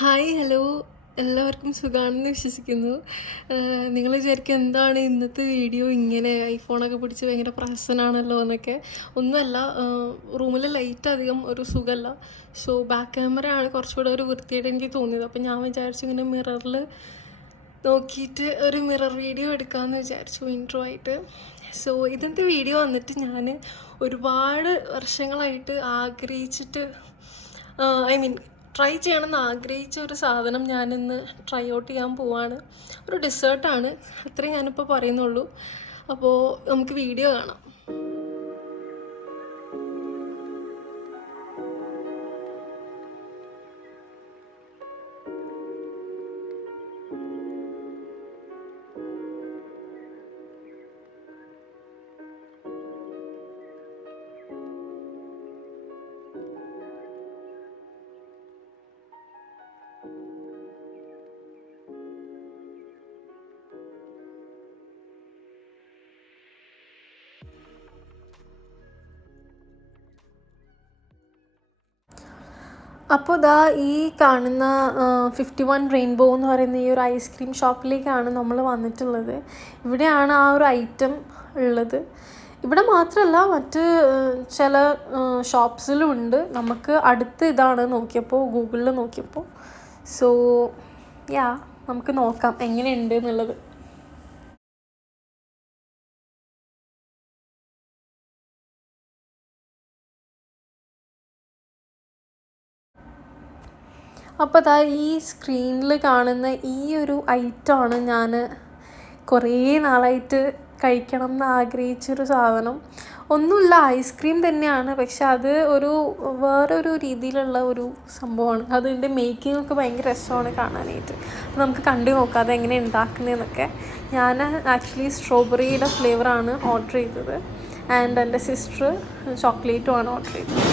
Hi hello എല്ലാവർക്കും സുഖമാണെന്ന് വിശ്വസിക്കുന്നു. നിങ്ങൾ വിചാരിക്കും എന്താണ് ഇന്നത്തെ വീഡിയോ ഇങ്ങനെ ഐഫോണൊക്കെ പിടിച്ച് ഭയങ്കര പ്രഹസനാണല്ലോ എന്നൊക്കെ. ഒന്നുമല്ല, റൂമിൽ ലൈറ്റ് അധികം ഒരു സുഖമല്ല. സോ ബാക്ക് ക്യാമറയാണ് കുറച്ചുകൂടെ ഒരു വൃത്തിയായിട്ട് എനിക്ക് തോന്നിയത്. അപ്പം ഞാൻ വിചാരിച്ചു ഇങ്ങനെ മിററിൽ നോക്കിയിട്ട് ഒരു മിറർ വീഡിയോ എടുക്കാമെന്ന് വിചാരിച്ചു ഇൻട്രോ ആയിട്ട്. സോ ഇന്നത്തെ വീഡിയോ വന്നിട്ട് ഞാൻ ഒരുപാട് വർഷങ്ങളായിട്ട് ആഗ്രഹിച്ചിട്ട് ട്രൈ ചെയ്യണമെന്ന് ആഗ്രഹിച്ച ഒരു സാധനം ഞാനിന്ന് ട്രൈ ഔട്ട് ചെയ്യാൻ പോവാണ്. ഒരു ഡെസേർട്ടാണ്, അത്രയും ഞാനിപ്പോൾ പറയുന്നുള്ളൂ. അപ്പോൾ നമുക്ക് വീഡിയോ കാണാം. അപ്പോൾ ദാ ഈ കാണുന്ന 51 റെയിൻബോ എന്ന് പറയുന്ന ഈ ഒരു ഐസ്ക്രീം ഷോപ്പിലേക്കാണ് നമ്മൾ വന്നിട്ടുള്ളത്. ഇവിടെയാണ് ആ ഒരു ഐറ്റം ഉള്ളത്. ഇവിടെ മാത്രമല്ല, മറ്റ് ചില ഷോപ്സിലും ഉണ്ട്. നമുക്ക് അടുത്ത് ഇതാണ് നോക്കിയപ്പോൾ, ഗൂഗിളിൽ നോക്കിയപ്പോൾ. സോ നമുക്ക് നോക്കാം എങ്ങനെയുണ്ട് എന്നുള്ളത്. അപ്പോൾ അതാ ഈ സ്ക്രീനിൽ കാണുന്ന ഈ ഒരു ഐറ്റമാണ് ഞാൻ കുറേ നാളായിട്ട് കഴിക്കണം എന്ന് ആഗ്രഹിച്ചൊരു സാധനം. ഒന്നുമില്ല, ഐസ്ക്രീം തന്നെയാണ്, പക്ഷെ അത് വേറൊരു രീതിയിലുള്ള ഒരു സംഭവമാണ്. അതിൻ്റെ മേക്കിംഗ് ഒക്കെ ഭയങ്കര രസമാണ് കാണാനായിട്ട്. അപ്പോൾ നമുക്ക് കണ്ടു നോക്കാം അതെങ്ങനെ ഉണ്ടാക്കുന്നതെന്നൊക്കെ. ഞാൻ ആക്ച്വലി സ്ട്രോബെറിയുടെ ഫ്ലേവറാണ് ഓർഡർ ചെയ്തത്, ആൻഡ് എൻ്റെ സിസ്റ്റർ ചോക്ലേറ്റുമാണ് ഓർഡർ ചെയ്തത്.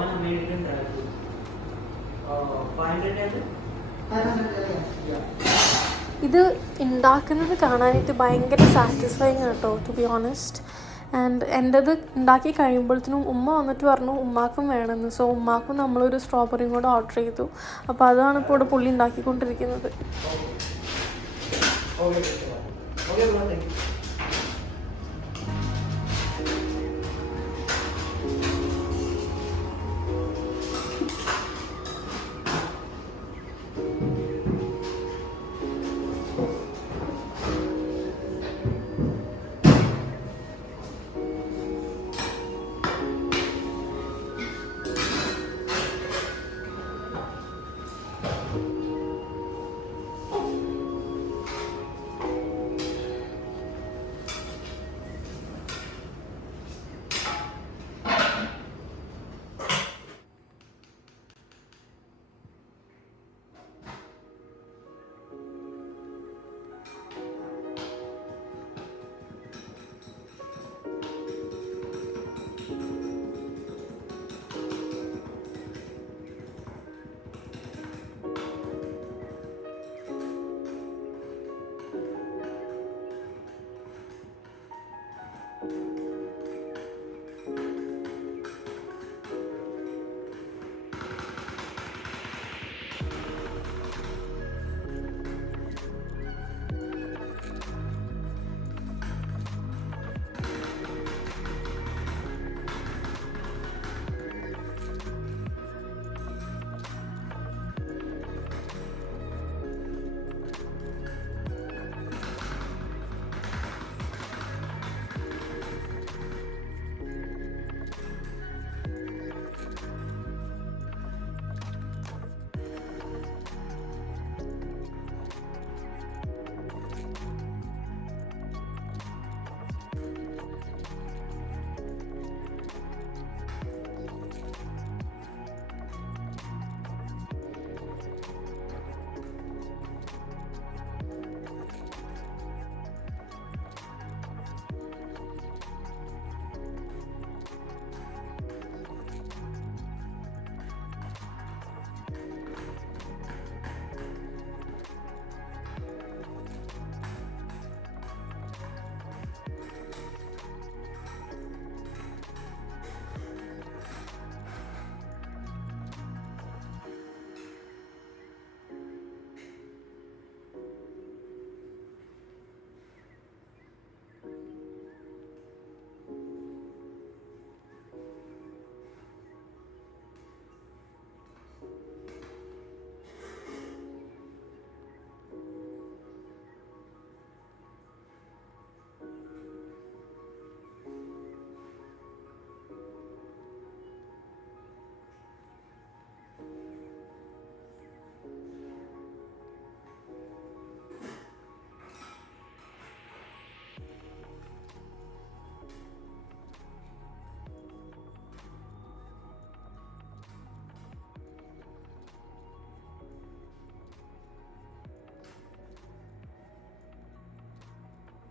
One American dry fruit. 500 ഇത് ഉണ്ടാക്കുന്നത് കാണാനായിട്ട് ഭയങ്കര സാറ്റിസ്ഫൈങ് കേട്ടോ, ടു ബി ഓണസ്റ്റ്. ആൻഡ് എൻ്റെത് ഉണ്ടാക്കി കഴിയുമ്പോഴത്തേനും ഉമ്മ വന്നിട്ട് പറഞ്ഞു ഉമ്മാക്കും വേണമെന്ന്. സോ ഉമ്മാക്കും നമ്മളൊരു സ്ട്രോബെറിയും കൂടെ ഓർഡർ ചെയ്തു. അപ്പോൾ അതാണ് ഇപ്പോൾ ഇവിടെ പുള്ളി ഉണ്ടാക്കിക്കൊണ്ടിരിക്കുന്നത്. Okay,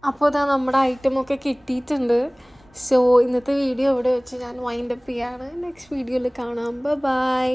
അപ്പോൾ ഇതാ നമ്മുടെ ഐറ്റമൊക്കെ കിട്ടിയിട്ടുണ്ട്. സോ ഇന്നത്തെ വീഡിയോ ഇവിടെ വെച്ച് ഞാൻ വൈൻഡപ്പ് ചെയ്യാണ്. നെക്സ്റ്റ് വീഡിയോയിൽ കാണാം. ബൈ.